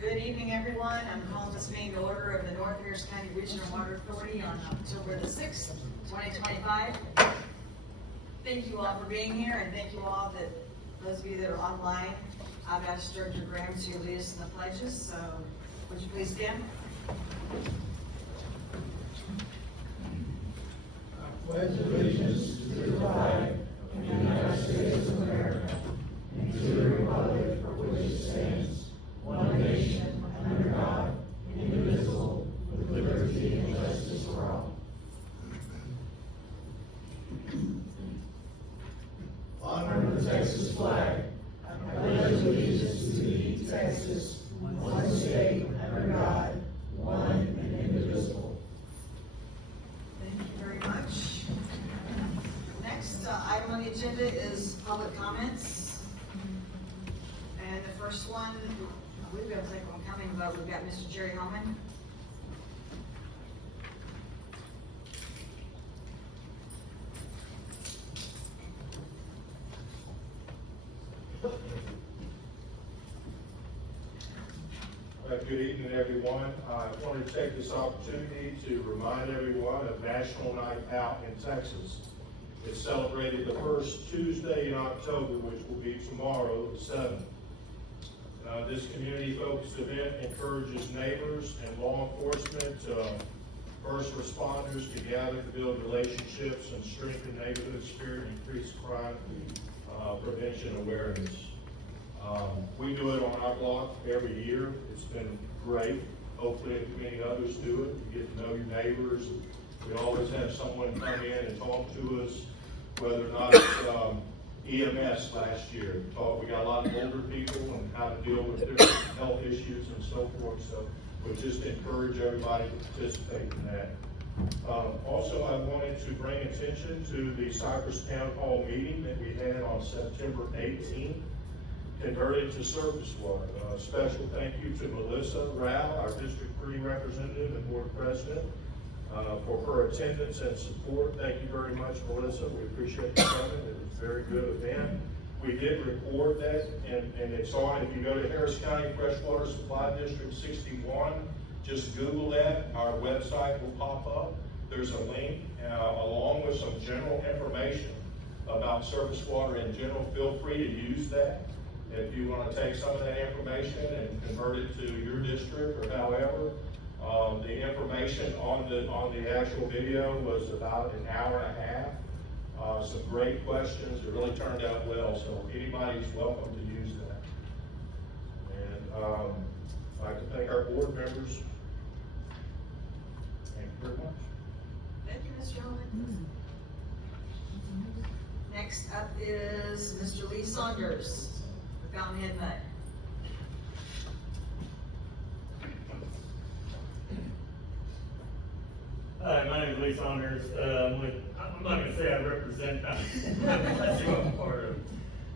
Good evening, everyone. I'm calling this meeting to order of the North Harris County Regional Water Authority on October the 6th, 2025. Thank you all for being here, and thank you all that, those of you that are online. I've asked Director Graham to lead us in the pledges, so would you please stand? I pledge allegiance to the flag of the United States of America and to the republic for which it stands, one nation, under God, indivisible, with liberty and justice for all. Honor the Texas flag. I pledge allegiance to thee, Texas, one state, under God, one and indivisible. Thank you very much. Next item on the agenda is public comments. And the first one, I believe we have to take one coming, but we've got Mr. Jerry Holman. Good evening, everyone. I wanted to take this opportunity to remind everyone of National Night Out in Texas. It's celebrated the first Tuesday in October, which will be tomorrow, the 7th. This community-focused event encourages neighbors and law enforcement, first responders to gather to build relationships and strengthen neighborhood spirit and increase crime prevention awareness. We do it on our block every year. It's been great. Hopefully, many others do it. You get to know your neighbors. We always have someone come in and talk to us, whether or not it's EMS last year. We got a lot of older people and how to deal with their health issues and so forth. So we just encourage everybody to participate in that. Also, I wanted to bring attention to the Cypress Town Hall meeting that we had on September 18th. Converted to surface water. Special thank you to Melissa Rao, our District 3 representative and board president, for her attendance and support. Thank you very much, Melissa. We appreciate you coming. It was a very good event. We did record that, and it's on. If you go to Harris County Freshwater Supply District 61, just Google that. Our website will pop up. There's a link along with some general information about surface water in general. Feel free to use that. If you want to take some of that information and convert it to your district or however, the information on the actual video was about an hour and a half. Some great questions. It really turned out well. So anybody's welcome to use that. And I'd like to thank our board members. Thank you very much. Thank you, Mr. Holman. Next up is Mr. Lee Saunders. Fountainhead Mud. Hi, my name is Lee Saunders. I'm not going to say I represent, that's what I'm part of.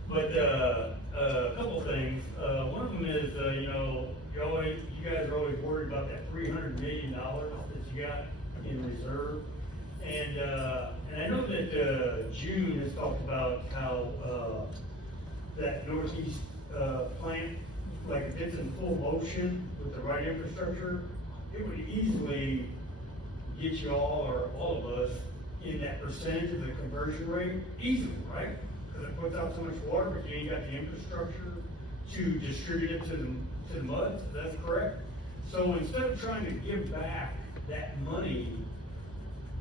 But a couple things. One of them is, you guys are always worried about that $300 million that you got in reserve. And I know that June has talked about how that Northeast plant, like if it's in full motion with the right infrastructure, it would easily get you all or all of us in that percentage of the conversion rate easily, right? Because it puts out so much water, but you ain't got the infrastructure to distribute it to the mud. So that's correct. So instead of trying to give back that money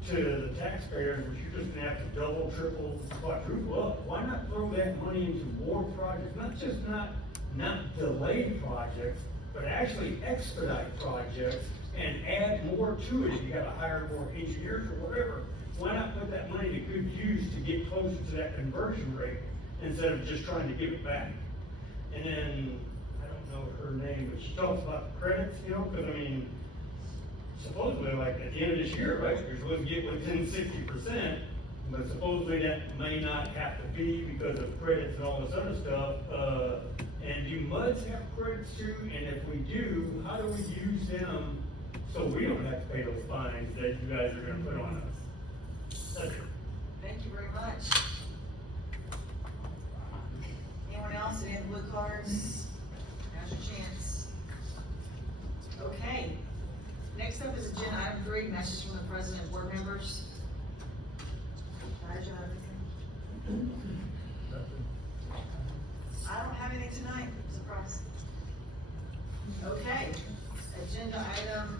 to the taxpayers, which you're just gonna have to double, triple, quadruple up, why not throw that money into more projects? Not just not delay projects, but actually expedite projects and add more to it. You gotta hire more engineers or whatever. Why not put that money to good use to get closer to that conversion rate instead of just trying to give it back? And then, I don't know her name, but she talks about the credits, because I mean, supposedly, like at the end of this year, right, you're supposed to get within 60%, but supposedly that may not have to be because of credits and all this other stuff. And do MUDs have credits too? And if we do, how do we use them so we don't have to pay those fines that you guys are going to put on us? That's it. Thank you very much. Anyone else? Any other blue cards? Now's your chance. Next up is agenda item 3, message from the president and board members. Guys, you have anything? I don't have anything tonight, surprise. Okay, agenda item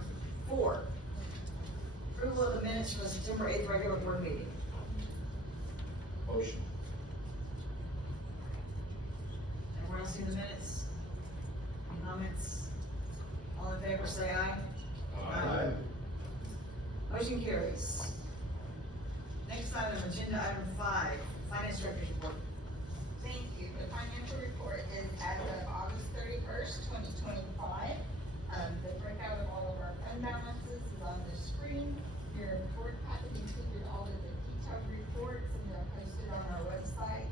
4, approval of the minutes for the September 8th regular board meeting. Motion. Everyone else see the minutes? Any comments? All in favor, say aye. Aye. Motion carries. Next item, agenda item 5, finance director's report. Thank you. The financial report is as of August 31st, 2025. The breakout of all of our fund balances is on the screen. Your report packet included all of the detailed reports, and they're posted on our website.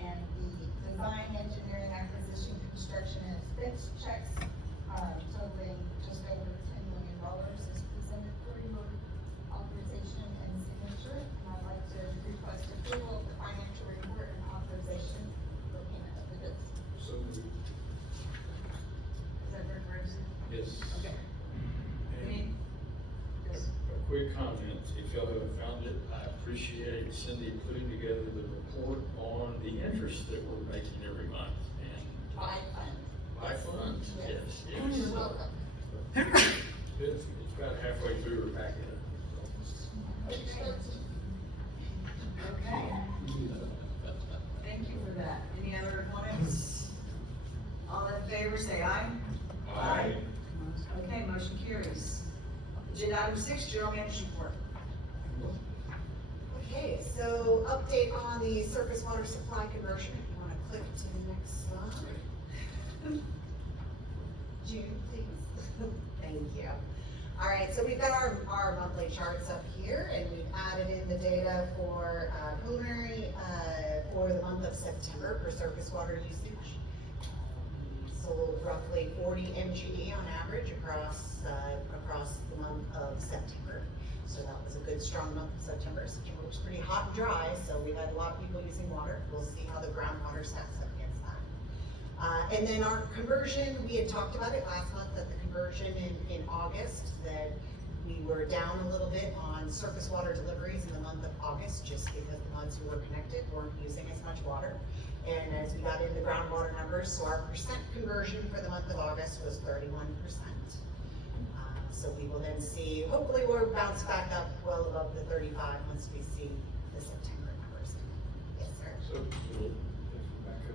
And the design, engineering, acquisition, construction, and expense checks totaling just over $10 million is presented for your authorization and signature. And I'd like to request approval of the financial report and authorization for payment of the bills. So moved. Is that correct, Ramsey? Yes. Okay. And Any? Yes. a quick comment, if y'all haven't found it, I appreciate Cindy putting together the report on the interest that we're making every month. And By fund. by funds, yes, You're yes. welcome. It's about halfway through her packet. Page 13. Okay, thank you for that. Any other comments? All in favor, say aye. Aye. Okay, motion carries. Agenda item 6, general manager's report. Okay, so update on the surface water supply conversion. If you wanna click to the next slide. June, please. Thank you. All right, so we've got our monthly charts up here, and we've added in the data for preliminary for the month of September for surface water usage. We sold roughly 40 MGE on average across the month of September. So that was a good, strong month of September. September was pretty hot and dry, so we had a lot of people using water. We'll see how the groundwater stacks up against that. And then our conversion, we had talked about it last month, that the conversion in August, that we were down a little bit on surface water deliveries in the month of August, just because the months who were connected weren't using as much water. And as we got into groundwater numbers, so our percent conversion for the month of August was 31%. So we will then see, hopefully we'll bounce back up well above the 35 once we see the September numbers. Yes, sir. So, back up.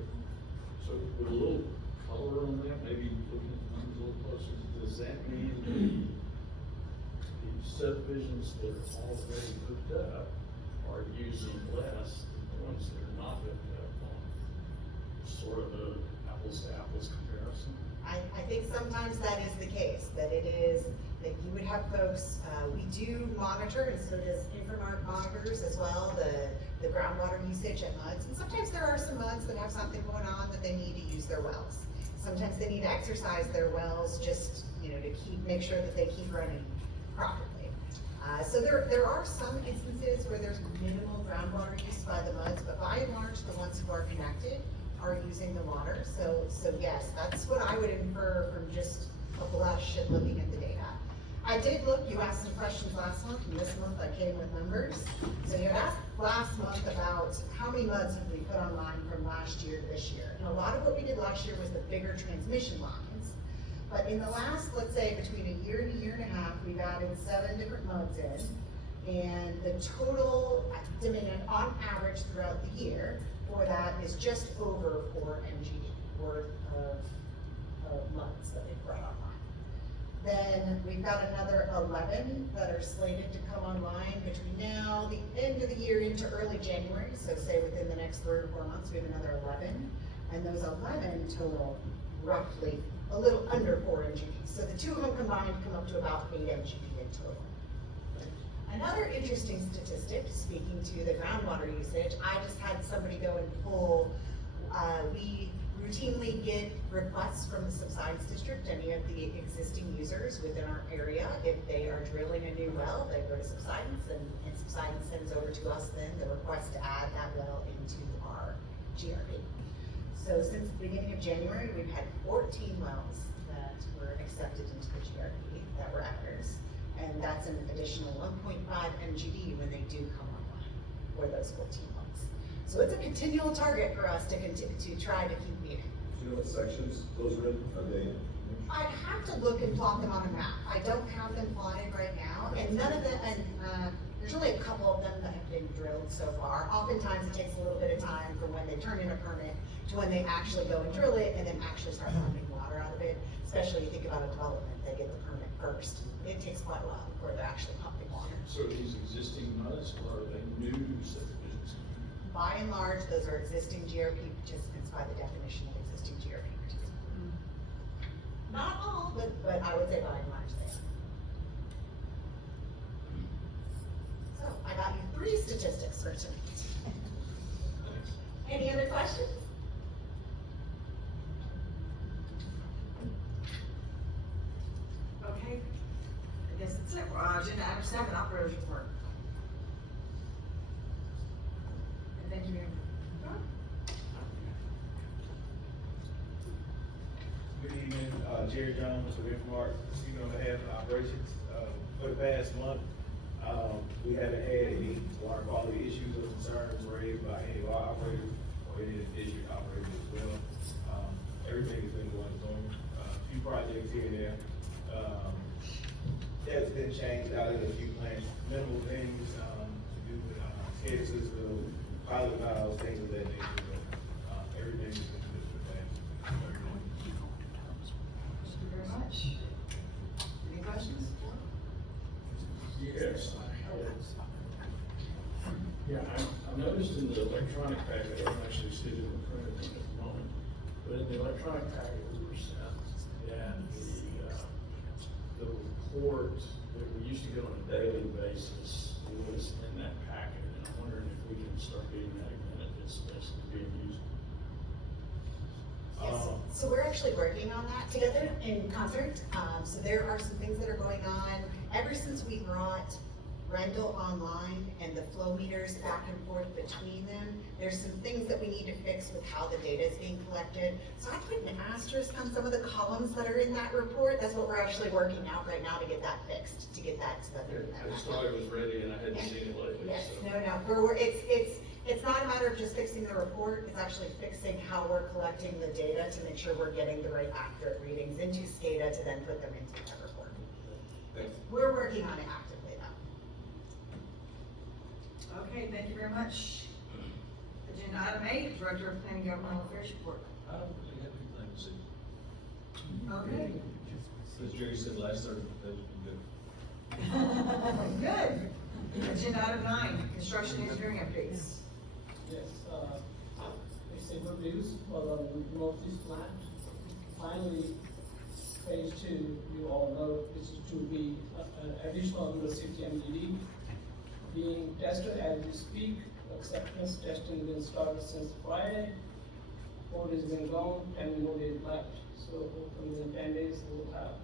So with a little color on that, maybe looking at the numbers a little closer, does that mean the subdivisions that are already hooked up are using less than the ones that are not hooked up on sort of a apples to apples comparison? I think sometimes that is the case, that it is, that you would have folks, we do monitor, and so does Inframark monitors as well, the groundwater usage at MUDs. And sometimes there are some MUDs that have something going on that they need to use their wells. Sometimes they need to exercise their wells just, to make sure that they keep running properly. So there are some instances where there's minimal groundwater use by the MUDs, but by and large, the ones who are connected are using the water. So yes, that's what I would infer from just a blush and looking at the data. I did look, you asked some questions last month, and this month I came with numbers. So you had asked last month about how many MUDs have we put online from last year to this year. And a lot of what we did last year was the bigger transmission lines. But in the last, let's say, between a year and a half, we've added 7 different MUDs in. And the total demand on average throughout the year for that is just over 4 MGD worth of MUDs that we've brought online. Then we've got another 11 that are slated to come online between now, the end of the year into early January. So say within the next 3 or 4 months, we have another 11. And those 11 total roughly a little under 4 MGD. So the two of them combined come up to about 8 MGD in total. Another interesting statistic, speaking to the groundwater usage, I just had somebody go and pull, we routinely get requests from the subsidence district, any of the existing users within our area. If they are drilling a new well, they go to subsidence, and subsidence sends over to us then the request to add that well into our GRD. So since the beginning of January, we've had 14 wells that were accepted into the GRD that were adders. And that's an additional 1.5 MGD when they do come online for those 14 months. So it's a continual target for us to continue to try to keep meeting. Do you know what sections those are in? Are they? I'd have to look and plot them on a map. I don't have them plotted right now, and none of them, there's only a couple of them that have been drilled so far. Oftentimes it takes a little bit of time from when they turn in a permit to when they actually go and drill it and then actually start pumping water out of it. Especially you think about a development, they get the permit first. It takes quite a while before they're actually pumping water. So are these existing muds or are they new subdivisions? By and large, those are existing GRP participants by the definition of existing GRP participants. Not all, but I would say by and large they are. So I got you 3 statistics for tonight. Thanks. Any other questions? Okay, I guess that's it. Agenda item 7, operators report. And thank you. Good evening, Jerry Jones with Infomart, speaking on behalf of operations. For the past month, we haven't had any water quality issues or concerns raised by any of our operators or any of the district operators as well. Everything has been going on, a few projects here and there. That's been changed out in a few plants, minimal things, to do with, skid system, pilot valves, things of that nature, but, everything has been good with that. Thank you very much. Any questions? Yes. Yeah, I noticed in the electronic packet, I don't actually see it in the printed one at the moment, but in the electronic packet we were sent that the report that we used to get on a daily basis was in that packet, and I'm wondering if we can start getting that again if it's being used. Yes, so we're actually working on that together in concert. So there are some things that are going on. Ever since we brought Rendell online and the flow meters back and forth between them, there's some things that we need to fix with how the data is being collected. So I put an asterisk on some of the columns that are in that report. That's what we're actually working out right now to get that fixed, to get that stuff in I there. just thought it was ready and I hadn't seen it lately, Yes, so. no, it's not a matter of just fixing the report, it's actually fixing how we're collecting the data to make sure we're getting the right accurate readings into SCADA to then put them into the report. Thanks. We're working on it actively now. Okay, thank you very much. Agenda item 8, Director of Planning and Governmental Affairs report. I don't really have anything to see. Okay. As Jerry said last Thursday, that was good. Good. Agenda item 9, construction engineering updates. Yes, it's a good news for the Northeast plant. Finally, phase 2, you all know, this is to be an additional 160 MGD being tested as we speak. Acceptance testing been started since Friday. 4 days been gone, 10 more days left. So hopefully in 10 days, we'll have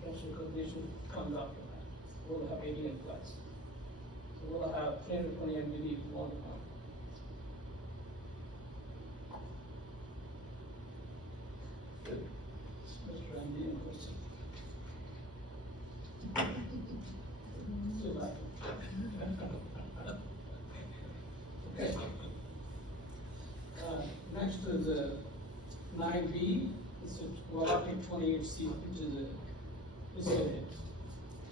potential completion comes after that. We'll have 80 in place. So we'll have 320 MGD one time. Good. Mr. Randy, any question? Still laughing. Okay. Next is 9B, this is Guwahati 28C, which is a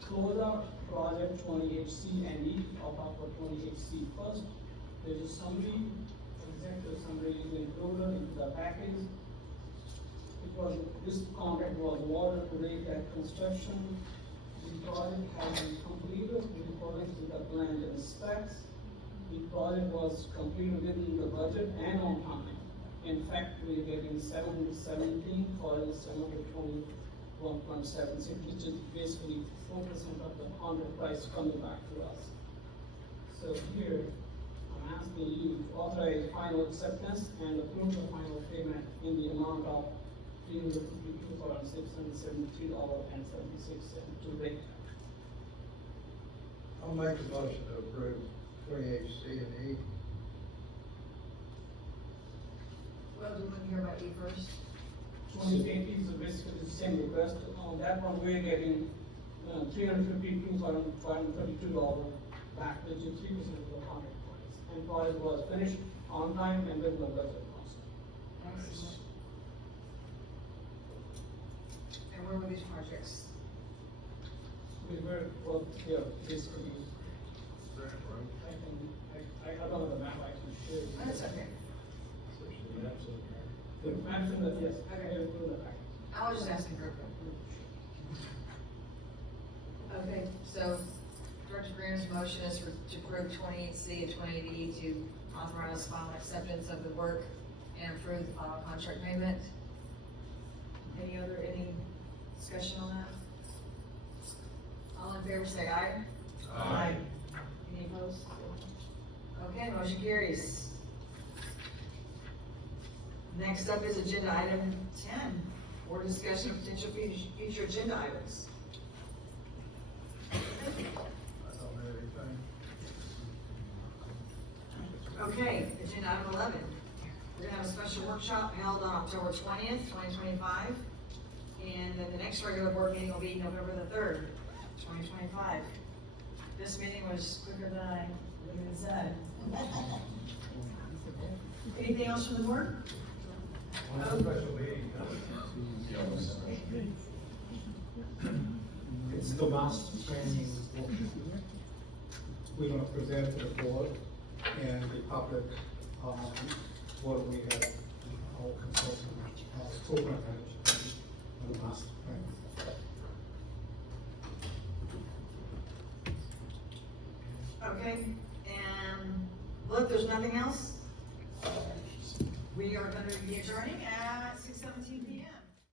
closeout project 28C and E, I'll talk about 28C first. There's a summary, executive summary is included in the package. This contract was awarded to Raycat Construction. The project has been completed in accordance with the plan and specs. The project was completed within the budget and on time. In fact, we are getting 717 for 721.76, which is basically 4% of the contract price coming back to us. So here, I'm asking you to authorize final acceptance and approve the final payment in the amount of $352,673.76 to Raycat. I'll make a motion to approve 28C and E. Well, do you want to hear about E first? 28 is basically the same request. On that one, we're getting $352 back, which is 3% of the contract price. And project was finished on time and with the budget cost. Excellent. And where were these projects? We were, well, here, basically, I don't know the map I can share. That's okay. The maps in the, yes, I Okay. can put in the back. I was just asking for a quick. Okay, so Director Green's motion is to approve 28C and 28E to authorize final acceptance of the work and approve the final contract payment. Any discussion on that? All in favor say aye. Aye. Any opposed? Okay, motion carries. Next up is agenda item 10, for discussion of potential future agenda items. I don't have anything. Okay, agenda item 11. We're gonna have a special workshop held on October 20th, 2025. And then the next regular board meeting will be November the 3rd, 2025. This meeting was quicker than I even said. Anything else from the board? One special meeting. It's the master training workshop. We're gonna present to the board and the public, what we have, our consultant, program manager, and the master training. Okay, and look, there's nothing else? We are gonna be adjourning?